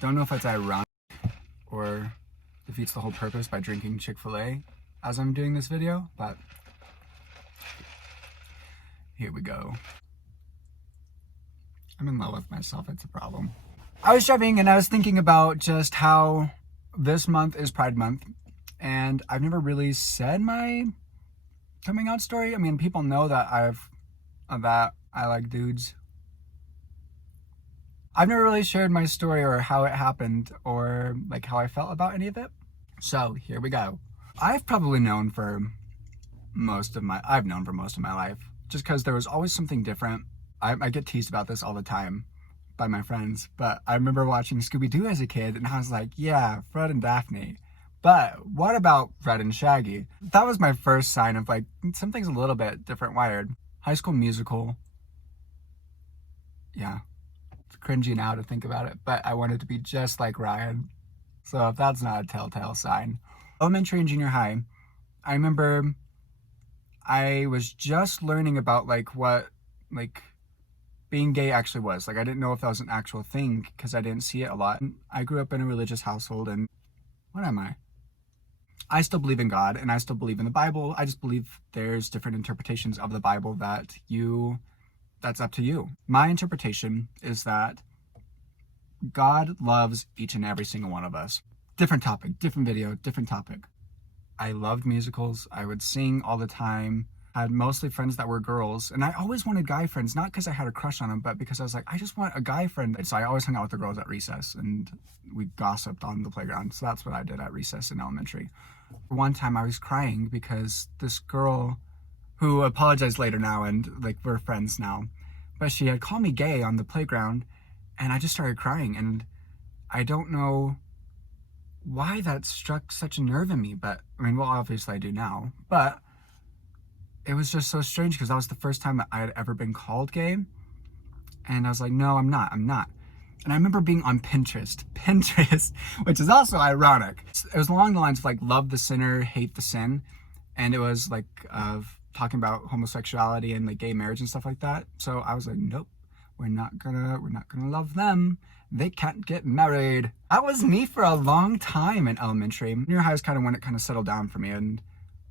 Don't know if it's ironic or defeats the whole purpose by drinking Chick-fil-A as I'm doing this video, but here we go. I'm in love with myself, it's a problem. I was driving and I was thinking about just how this month is Pride Month, and I've never really said my coming out story. I mean, people know that I like dudes. I've never really shared my story or how it happened or like how I felt about any of it. So here we go. I've probably known for most of my life, just because there was always something different. I get teased about this all the time by my friends, but I remember watching Scooby-Doo as a kid and I was like, yeah, Fred and Daphne. But what about Fred and Shaggy? That was my first sign of like, something's a little bit different wired. High School Musical. Yeah. It's cringy now to think about it, but I wanted to be just like Ryan. So if that's not a telltale sign. Elementary and junior high, I remember I was just learning about like what like being gay actually was. Like I didn't know if that was an actual thing because I didn't see it a lot. I grew up in a religious household, and what am I? I still believe in God and I still believe in the Bible. I just believe there's different interpretations of the Bible that's up to you. My interpretation is that God loves each and every single one of us. Different topic, different video, different topic. I loved musicals. I would sing all the time. I had mostly friends that were girls, and I always wanted guy friends, not because I had a crush on them, but because I was like, I just want a guy friend. So I always hung out with the girls at recess, and we gossiped on the playground. So that's what I did at recess in elementary. One time I was crying because this girl, who apologized later now, and like we're friends now, but she had called me gay on the playground, and I just started crying, and I don't know why that struck such a nerve in me, but I mean, well, obviously I do now, but it was just so strange because that was the first time that I had ever been called gay. And I was like, no, I'm not. And I remember being on Pinterest, which is also ironic. It was along the lines of like, love the sinner, hate the sin. And it was like, talking about homosexuality and like gay marriage and stuff like that. So I was like, nope, we're not gonna love them. They can't get married. That was me for a long time in elementary. Junior high is kind of when it kind of settled down for me, and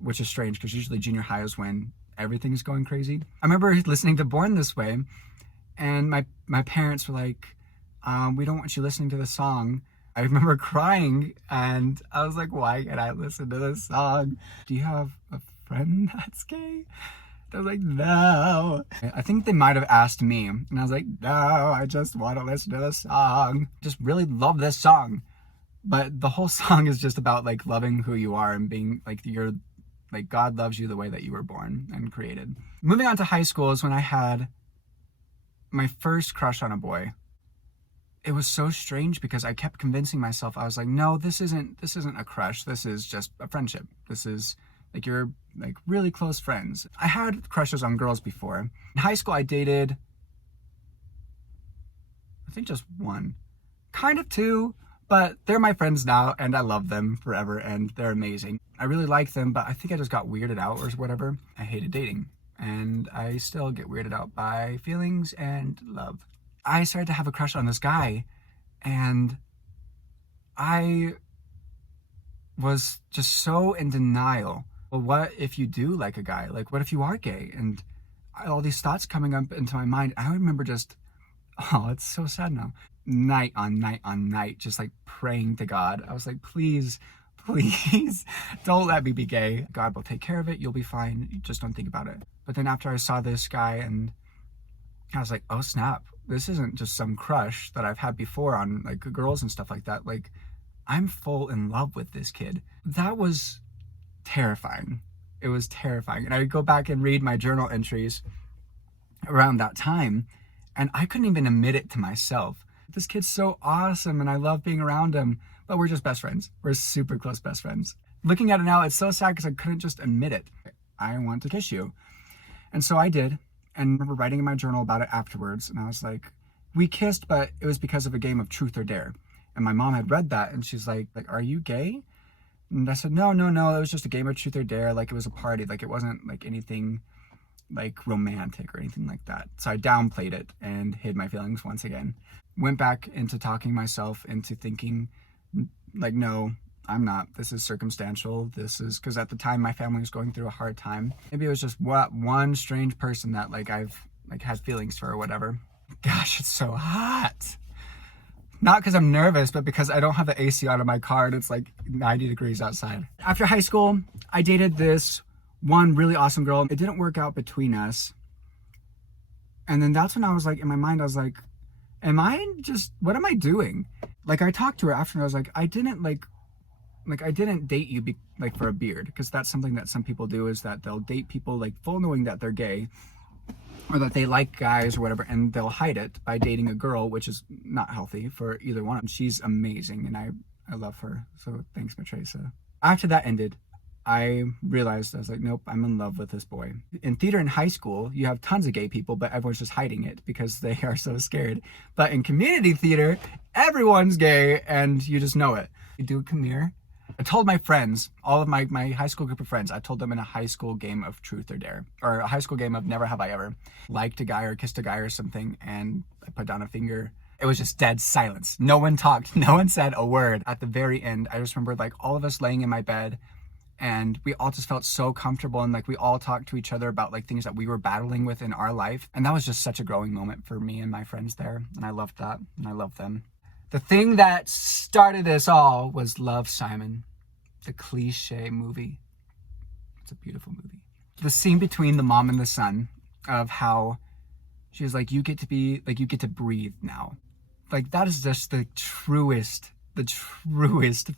which is strange because usually junior high is when everything's going crazy. I remember listening to Born This Way, and my parents were like, we don't want you listening to the song. I remember crying, and I was like, why can't I listen to this song? Do you have a friend that's gay? I was like, no. I think they might have asked me, and I was like, no, I just want to listen to the song. Just really love this song. But the whole song is just about like loving who you are and being like like God loves you the way that you were born and created. Moving on to high school is when I had my first crush on a boy. It was so strange because I kept convincing myself, I was like, no, this isn't a crush. This is just a friendship. This is like, you're like really close friends. I had crushes on girls before. In high school, I dated, I think just one, kind of two, but they're my friends now and I love them forever and they're amazing. I really like them, but I think I just got weirded out or whatever. I hated dating, and I still get weirded out by feelings and love. I started to have a crush on this guy, and I was just so in denial. Well, what if you do like a guy? Like, what if you are gay? And all these thoughts coming up into my mind. I remember just, oh, it's so sad now. Night on night on night, just like praying to God. I was like, please, please don't let me be gay. God will take care of it. You'll be fine. You just don't think about it. But then after I saw this guy, and I was like, oh snap, this isn't just some crush that I've had before on like girls and stuff like that. Like, I'm full in love with this kid. That was terrifying. It was terrifying. And I would go back and read my journal entries around that time, and I couldn't even admit it to myself. This kid's so awesome and I love being around him, but we're just best friends. We're super close best friends. Looking at it now, it's so sad because I couldn't just admit it. I want to kiss you. And so I did, and I remember writing in my journal about it afterwards, and I was like, we kissed, but it was because of a game of truth or dare. And my mom had read that, and she's like, are you gay? And I said, no, it was just a game of truth or dare. Like, it was a party. Like, it wasn't like anything like romantic or anything like that. So I downplayed it and hid my feelings once again. Went back into talking myself into thinking like, no, I'm not. This is circumstantial. This is because at the time my family was going through a hard time. Maybe it was just one strange person that like I've like had feelings for or whatever. Gosh, it's so hot. Not because I'm nervous, but because I don't have the AC on in my car and it's like 90 degrees outside. After high school, I dated this one really awesome girl. It didn't work out between us. And then that's when I was like, in my mind, I was like, what am I doing? Like I talked to her after and I was like, I didn't date you like for a beard, because that's something that some people do, is that they'll date people like full knowing that they're gay or that they like guys or whatever, and they'll hide it by dating a girl, which is not healthy for either one. And she's amazing and I love her. So thanks, Matresa. After that ended, I realized, I was like, nope, I'm in love with this boy. In theater in high school, you have tons of gay people, but everyone's just hiding it because they are so scared. But in community theater, everyone's gay and you just know it. You do come here. I told my friends, all of my high school group of friends, I told them in a high school game of Truth or Dare, or a high school game of Never Have I Ever, liked a guy or kissed a guy or something, and I put down a finger. It was just dead silence. No one talked. No one said a word. At the very end, I just remember like all of us laying in my bed, and we all just felt so comfortable, and like we all talked to each other about like things that we were battling with in our life. And that was just such a growing moment for me and my friends there. And I loved that, and I loved them. The thing that started this all was Love, Simon, the cliche movie. It's a beautiful movie. The scene between the mom and the son, of how she was like, you get to breathe now. Like that is just the truest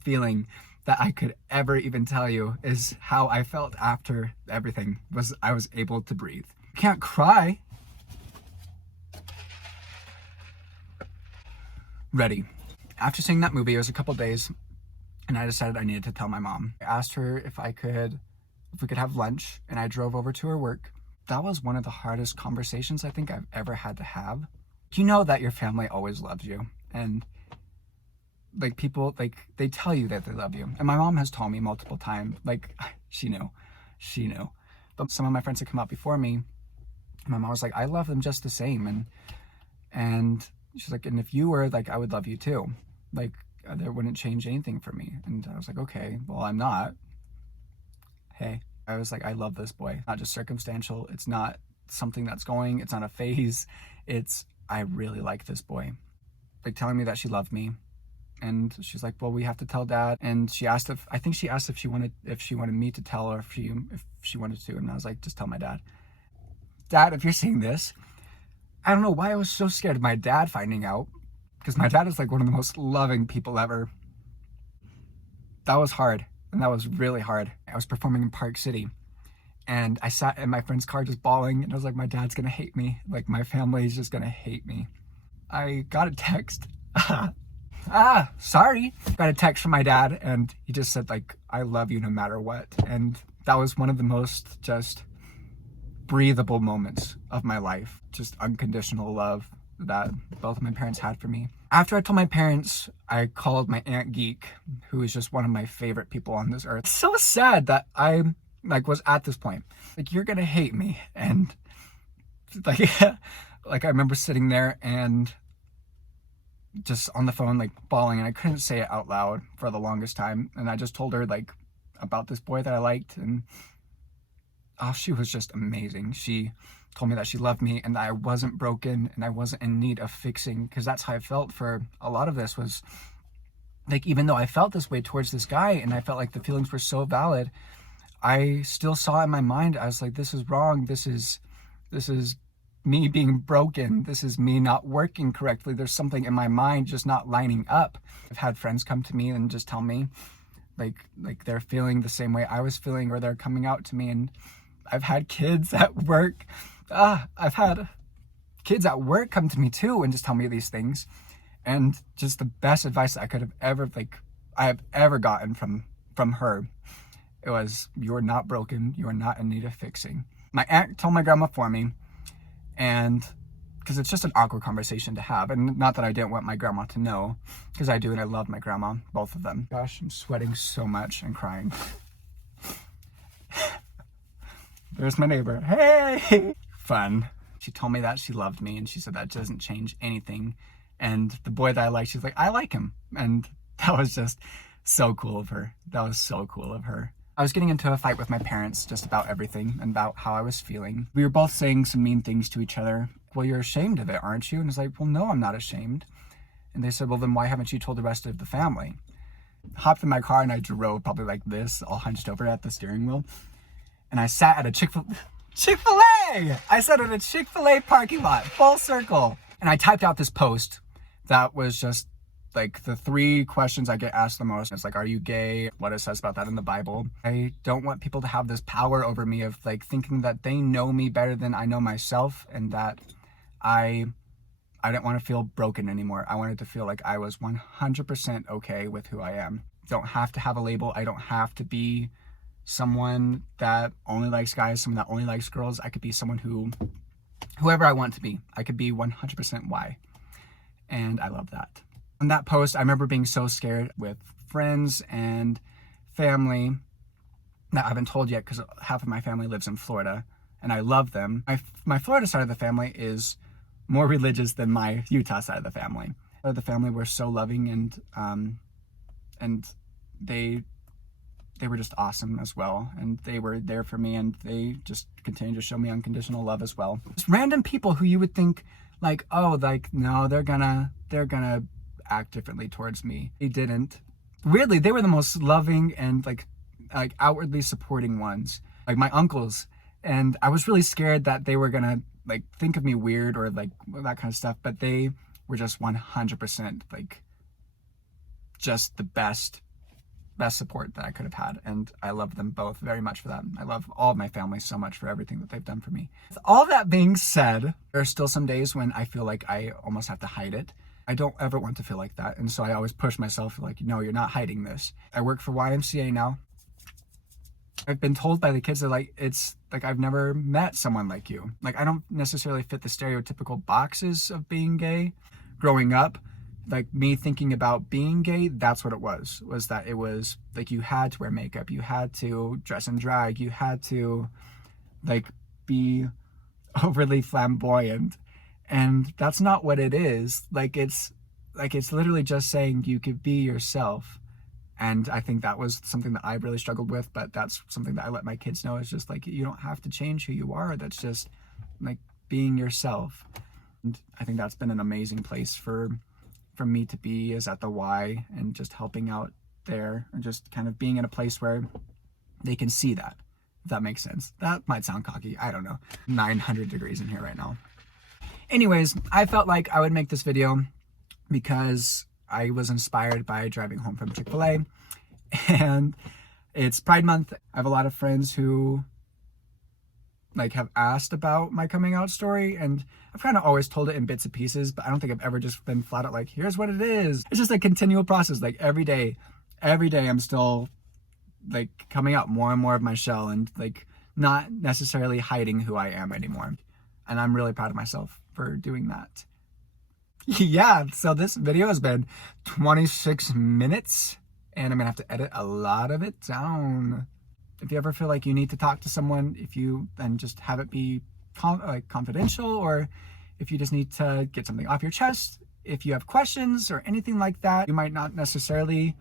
feeling that I could ever even tell you, is how I felt after everything was I was able to breathe. Can't cry. Ready. After seeing that movie, it was a couple days, and I decided I needed to tell my mom. I asked her if we could have lunch, and I drove over to her work. That was one of the hardest conversations I think I've ever had to have. You know that your family always loves you, and like people, like they tell you that they love you. And my mom has told me multiple times, like she knew. But some of my friends had come out before me, my mom was like, I love them just the same. And she's like, and if you were, like, I would love you too. Like, there wouldn't change anything for me. And I was like, okay, well, I'm not. Hey, I was like, I love this boy. Not just circumstantial. It's not something that's going. It's not a phase. I really like this boy. Like telling me that she loved me. And she's like, well, we have to tell Dad. And she asked if she wanted me to tell her, if she wanted to. And I was like, just tell my dad. Dad, if you're seeing this, I don't know why I was so scared of my dad finding out, because my dad is like one of the most loving people ever. That was hard, and that was really hard. I was performing in Park City, and I sat in my friend's car just bawling, and I was like, my dad's gonna hate me. Like, my family's just gonna hate me. I got a text. Sorry. Got a text from my dad, and he just said, like, I love you no matter what. And that was one of the most just breathable moments of my life. Just unconditional love that both of my parents had for me. After I told my parents, I called my Aunt Geek, who is just one of my favorite people on this earth. It's so sad that I was at this point. Like, you're gonna hate me. And like, like I remember sitting there and just on the phone, like bawling, and I couldn't say it out loud for the longest time. And I just told her like about this boy that I liked, and oh, she was just amazing. She told me that she loved me and that I wasn't broken and I wasn't in need of fixing, because that's how I felt for a lot of this. Was like, even though I felt this way towards this guy and I felt like the feelings were so valid, I still saw in my mind, I was like, this is wrong. This is me being broken. This is me not working correctly. There's something in my mind just not lining up. I've had friends come to me and just tell me like they're feeling the same way I was feeling, or they're coming out to me. And I've had kids at work. I've had kids at work come to me too and just tell me these things. And just the best advice that I have ever gotten from her, it was, you are not broken. You are not in need of fixing. My aunt told my grandma for me, and because it's just an awkward conversation to have. And not that I didn't want my grandma to know, because I do, and I love my grandma, both of them. Gosh, I'm sweating so much and crying. There's my neighbor. Hey! Fun. She told me that she loved me, and she said that doesn't change anything. And the boy that I like, she's like, I like him. And that was just so cool of her. That was so cool of her. I was getting into a fight with my parents just about everything and about how I was feeling. We were both saying some mean things to each other. Well, you're ashamed of it, aren't you? And it's like, well, no, I'm not ashamed. And they said, well, then why haven't you told the rest of the family? Hopped in my car and I drove probably like this, all hunched over at the steering wheel. And I sat at a Chick-fil-A! I sat at a Chick-fil-A parking lot, full circle. And I typed out this post that was just like the 3 questions I get asked the most. It's like, are you gay? What it says about that in the Bible. I don't want people to have this power over me of like thinking that they know me better than I know myself, and that I didn't want to feel broken anymore. I wanted to feel like I was 100% okay with who I am. Don't have to have a label. I don't have to be someone that only likes guys, someone that only likes girls. I could be someone whoever I want to be. I could be 100% why. And I love that. On that post, I remember being so scared with friends and family that I haven't told yet, because half of my family lives in Florida and I love them. My Florida side of the family is more religious than my Utah side of the family. The family were so loving, and they were just awesome as well. And they were there for me, and they just continue to show me unconditional love as well. Just random people who you would think like, oh, like, no, they're gonna act differently towards me. They didn't. Weirdly, they were the most loving and like outwardly supporting ones, like my uncles. And I was really scared that they were gonna like think of me weird or like that kind of stuff, but they were just 100% like just the best support that I could have had. And I love them both very much for that. I love all of my family so much for everything that they've done for me. With all that being said, there are still some days when I feel like I almost have to hide it. I don't ever want to feel like that. And so I always push myself like, no, you're not hiding this. I work for YMCA now. I've been told by the kids that like, it's like, I've never met someone like you. Like, I don't necessarily fit the stereotypical boxes of being gay. Growing up, like me thinking about being gay, that's what it was that it was like you had to wear makeup, you had to dress in drag, you had to like be overly flamboyant. And that's not what it is. It's literally just saying you could be yourself. And I think that was something that I really struggled with, but that's something that I let my kids know. Is just like, you don't have to change who you are. That's just like being yourself. And I think that's been an amazing place for me to be, is at the Y, and just helping out there, and just kind of being in a place where they can see that, if that makes sense. That might sound cocky, I don't know. 900 degrees in here right now. Anyways, I felt like I would make this video because I was inspired by driving home from Chick-fil-A, and it's Pride Month. I have a lot of friends who like have asked about my coming out story, and I've kind of always told it in bits and pieces, but I don't think I've ever just been flat out like, here's what it is. It's just a continual process. Like every day I'm still like coming out more and more of my shell, and like not necessarily hiding who I am anymore. And I'm really proud of myself for doing that. Yeah, so this video has been 26 minutes, and I'm gonna have to edit a lot of it down. If you ever feel like you need to talk to someone, then just have it be confidential, or if you just need to get something off your chest, if you have questions or anything like that, you might not necessarily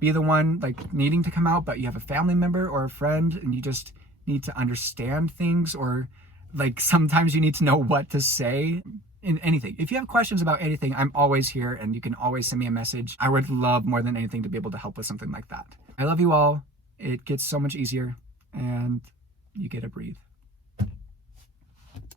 be the one like needing to come out, but you have a family member or a friend and you just need to understand things, or like sometimes you need to know what to say in anything. If you have questions about anything, I'm always here, and you can always send me a message. I would love more than anything to be able to help with something like that. I love you all. It gets so much easier, and you get to breathe.